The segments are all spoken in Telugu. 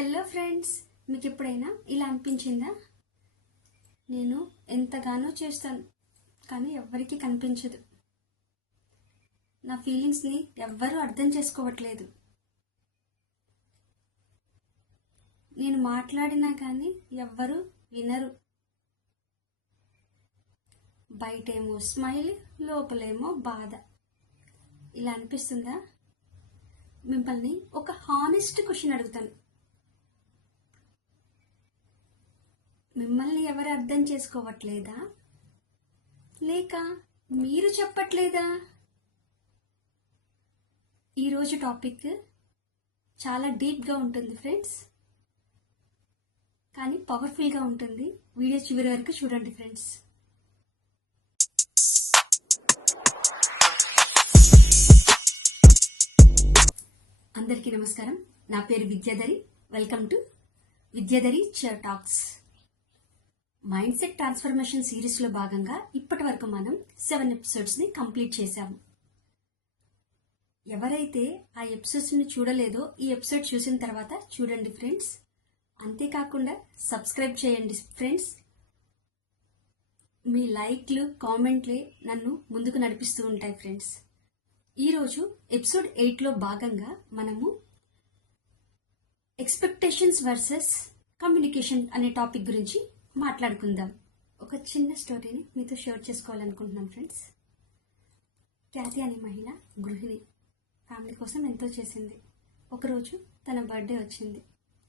హలో ఫ్రెండ్స్, మీకు ఎప్పుడైనా ఇలా అనిపించిందా? నేను ఎంతగానో చేస్తాను, కానీ ఎవ్వరికీ కనిపించదు. నా ఫీలింగ్స్ని ఎవ్వరూ అర్థం చేసుకోవట్లేదు. నేను మాట్లాడినా కానీ ఎవ్వరూ వినరు. బయటేమో స్మైల్, లోపలేమో బాధ. ఇలా అనిపిస్తుందా? మిమ్మల్ని ఒక హానెస్ట్ క్వశ్చన్ అడుగుతాను. మిమ్మల్ని ఎవరు అర్థం చేసుకోవట్లేదా, లేక మీరు చెప్పట్లేదా? ఈరోజు టాపిక్ చాలా డీప్గా ఉంటుంది ఫ్రెండ్స్, కానీ పవర్ఫుల్గా ఉంటుంది. వీడియో చివరి వరకు చూడండి ఫ్రెండ్స్. అందరికీ నమస్కారం. నా పేరు విద్యాధరి. వెల్కమ్ టు విద్యాధరి చర్ టాక్స్. మైండ్ సెట్ ట్రాన్స్ఫర్మేషన్ సిరీస్లో భాగంగా ఇప్పటి వరకు మనం 7 ఎపిసోడ్స్ని కంప్లీట్ చేశాము. ఎవరైతే ఆ ఎపిసోడ్స్ని చూడలేదో ఈ ఎపిసోడ్ చూసిన తర్వాత చూడండి ఫ్రెండ్స్. అంతేకాకుండా సబ్స్క్రైబ్ చేయండి ఫ్రెండ్స్. మీ లైక్లు, కామెంట్లే నన్ను ముందుకు నడిపిస్తూ ఉంటాయి ఫ్రెండ్స్. ఈరోజు ఎపిసోడ్ 8లో భాగంగా మనము ఎక్స్పెక్టేషన్స్ వర్సెస్ కమ్యూనికేషన్ అనే టాపిక్ గురించి మాట్లాడుకుందాం. ఒక చిన్న స్టోరీని మీతో షేర్ చేసుకోవాలనుకుంటున్నాను ఫ్రెండ్స్. ఖ్యాతి అనే మహిళ గృహిణి, ఫ్యామిలీ కోసం ఎంతో చేసింది. ఒకరోజు తన బర్త్డే వచ్చింది.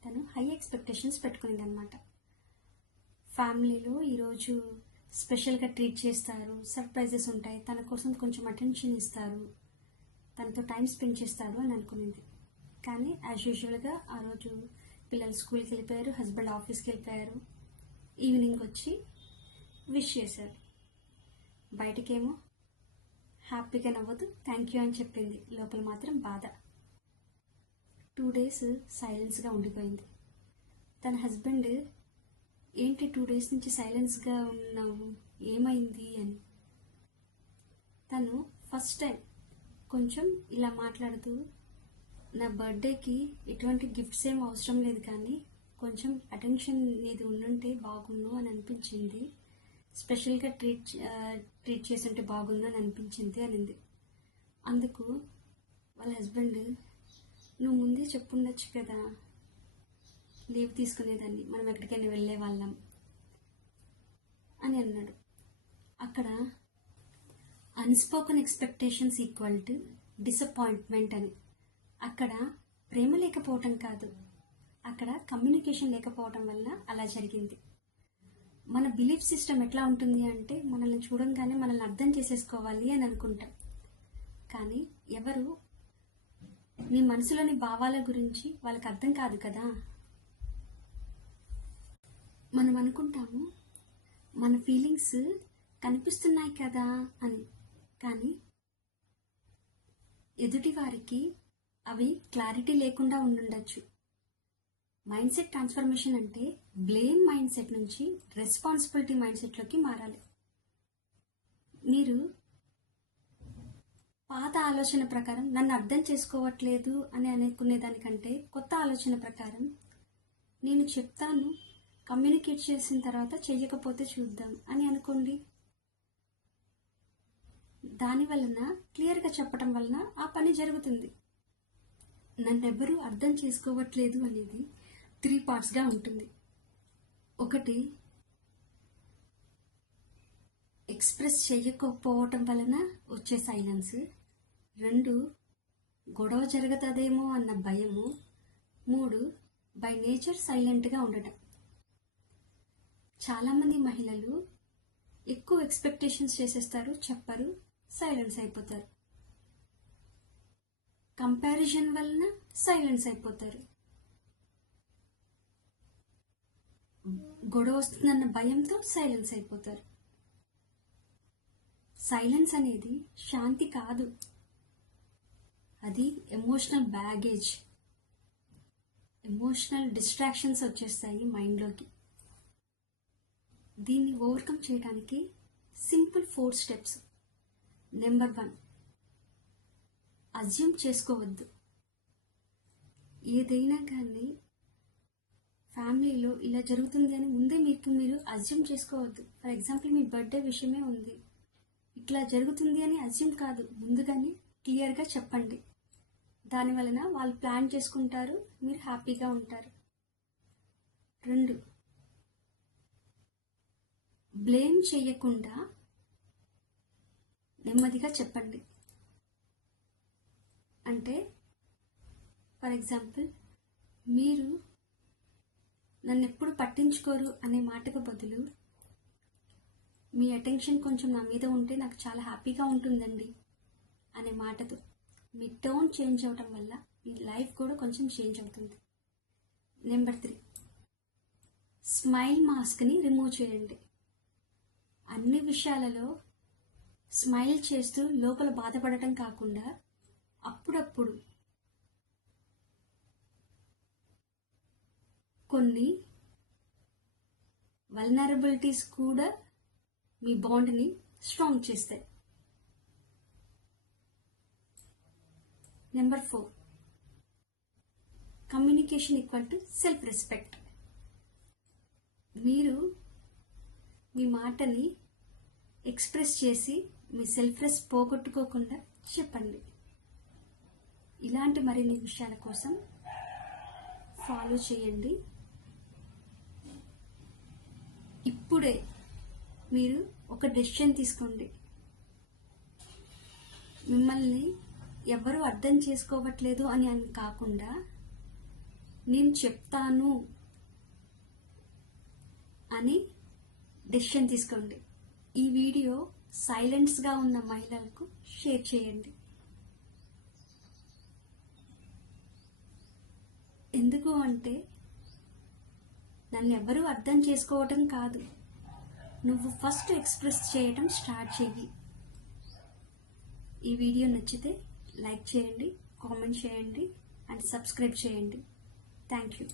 తను హై ఎక్స్పెక్టేషన్స్ పెట్టుకునేది అనమాట. ఫ్యామిలీలో ఈరోజు స్పెషల్గా ట్రీట్ చేస్తారు, సర్ప్రైజెస్ ఉంటాయి, తన కోసం కొంచెం అటెన్షన్ ఇస్తారు, తనతో టైం స్పెండ్ చేస్తారు అని అనుకునేది. కానీ యాజ్ యూజువల్గా ఆ రోజు పిల్లలు స్కూల్కి వెళ్ళిపోయారు, హస్బెండ్ ఆఫీస్కి వెళ్ళిపోయారు. ఈవినింగ్ వచ్చి విష్ చేశారు. బయటకేమో హ్యాపీగా నవ్వుతూ థ్యాంక్ యూ అని చెప్పింది. లోపల మాత్రం బాధ. 2 days సైలెన్స్గా ఉండిపోయింది. తన హస్బెండ్, ఏంటి 2 days నుంచి సైలెన్స్గా ఉన్నావు, ఏమైంది అని. తను ఫస్ట్ టైం కొంచెం ఇలా మాట్లాడుతూ, నా బర్త్డేకి ఎటువంటి గిఫ్ట్స్ ఏం అవసరం లేదు, కానీ కొంచెం అటెన్షన్ ఇది ఉండుంటే బాగుండు అని అనిపించింది, స్పెషల్గా ట్రీట్ చేస్తుంటే బాగుండు అని అనిపించింది అనింది. అందుకు వాళ్ళ హస్బెండ్, నువ్వు ముందే చెప్పుండొచ్చు కదా, లీవ్ తీసుకునేదాన్ని, మనం ఎక్కడికైనా వెళ్ళే వాళ్ళం అని అన్నాడు. అక్కడ అన్స్పోకన్ ఎక్స్పెక్టేషన్స్ ఈక్వల్ టు డిసప్పాయింట్మెంట్ అని. అక్కడ ప్రేమ లేకపోవటం కాదు, అక్కడ కమ్యూనికేషన్ లేకపోవటం వల్ల అలా జరిగింది. మన బిలీఫ్ సిస్టమ్ ఎట్లా ఉంటుంది అంటే, మనల్ని చూడంగానే మనల్ని అర్థం చేసేసుకోవాలి అని అనుకుంటాం. కానీ ఎవరు నీ మనసులోని భావాల గురించి వాళ్ళకి అర్థం కాదు కదా. మనం అనుకుంటాము మన ఫీలింగ్స్ కనిపిస్తున్నాయి కదా అని, కానీ ఎదుటి వారికి అవి క్లారిటీ లేకుండా ఉండుండొచ్చు. మైండ్ సెట్ ట్రాన్స్ఫర్మేషన్ అంటే బ్లేమ్ మైండ్ సెట్ నుంచి రెస్పాన్సిబిలిటీ మైండ్ సెట్లోకి మారాలి. మీరు పాత ఆలోచన ప్రకారం నన్ను అర్థం చేసుకోవట్లేదు అని అనుకునేదానికంటే, కొత్త ఆలోచన ప్రకారం నేను చెప్తాను, కమ్యూనికేట్ చేసిన తర్వాత చెయ్యకపోతే చూద్దాం అని అనుకోండి. దాని వలన క్లియర్గా చెప్పటం వలన ఆ పని జరుగుతుంది. నన్నెవ్వరూ అర్థం చేసుకోవట్లేదు అనేది 3 partsగా ఉంటుంది. ఒకటి, ఎక్స్ప్రెస్ చేయకపోవటం వలన వచ్చే సైలెన్స్. 2, గొడవ జరుగుతుందేమో అన్న భయము. 3, బై నేచర్ సైలెంట్గా ఉండటం. చాలామంది మహిళలు ఎక్కువ ఎక్స్పెక్టేషన్స్ చేసేస్తారు, చెప్పరు, సైలెన్స్ అయిపోతారు. కంపారిజన్ వలన సైలెన్స్ అయిపోతారు. గొడవ వస్తుందన్న భయంతో సైలెన్స్ అయిపోతారు. సైలెన్స్ అనేది శాంతి కాదు, అది ఎమోషనల్ బ్యాగేజ్. ఎమోషనల్ డిస్ట్రాక్షన్స్ వచ్చేస్తాయి మైండ్లోకి. దీన్ని ఓవర్కమ్ చేయడానికి సింపుల్ 4 steps. నెంబర్ 1, అజ్యూమ్ చేసుకోవద్దు. ఏదైనా కానీ ఇలా జరుగుతుంది అని ముందే మీరు అజ్యూమ్ చేసుకోవద్దు. ఫర్ ఎగ్జాంపుల్ మీ బర్త్డే విషయమే ఉంది, ఇట్లా జరుగుతుంది అని అజ్యూమ్ కాదు, ముందుగానే క్లియర్గా చెప్పండి. దాని వలన వాళ్ళు ప్లాన్ చేసుకుంటారు, మీరు హ్యాపీగా ఉంటారు. 2, బ్లేమ్ చేయకుండా నెమ్మదిగా చెప్పండి. అంటే ఫర్ ఎగ్జాంపుల్, మీరు నన్ను ఎప్పుడు పట్టించుకోరు అనే మాటకు బదులు, మీ అటెన్షన్ కొంచెం నా మీద ఉంటే నాకు చాలా హ్యాపీగా ఉంటుందండి అనే మాటతో మీ టోన్ చేంజ్ అవటం వల్ల మీ లైఫ్ కూడా కొంచెం చేంజ్ అవుతుంది. నెంబర్ 3, స్మైల్ మాస్క్ని రిమూవ్ చేయండి. అన్ని విషయాలలో స్మైల్ చేస్తూ లోపల బాధపడటం కాకుండా అప్పుడప్పుడు కొన్ని వల్నరబిలిటీస్ కూడా మీ బాండ్ని స్ట్రాంగ్ చేస్తాయి. Number 4, communication equal to self respect. మీరు మీ మాటని ఎక్స్ప్రెస్ చేసి మీ సెల్ఫ్ రెస్పెక్ట్ పోగొట్టుకోకుండా చెప్పండి. ఇలాంటి మరిన్ని విషయాల కోసం ఫాలో చేయండి. ఇప్పుడే మీరు ఒక డెసిషన్ తీసుకోండి. మిమ్మల్ని ఎవరు అర్థం చేసుకోవట్లేదు అని కాకుండా, నేను చెప్తాను అని డెసిషన్ తీసుకోండి. ఈ వీడియో సైలెన్స్గా ఉన్న మహిళలకు షేర్ చేయండి. ఎందుకు అంటే, నన్ను ఎవరూ అర్థం చేసుకోవటం కాదు, నువ్వు ఫస్ట్ ఎక్స్ప్రెస్ చేయటం స్టార్ట్ చెయ్యి. ఈ వీడియో నచ్చితే లైక్ చేయండి, కామెంట్ చేయండి అండ్ సబ్స్క్రైబ్ చేయండి. Thank you.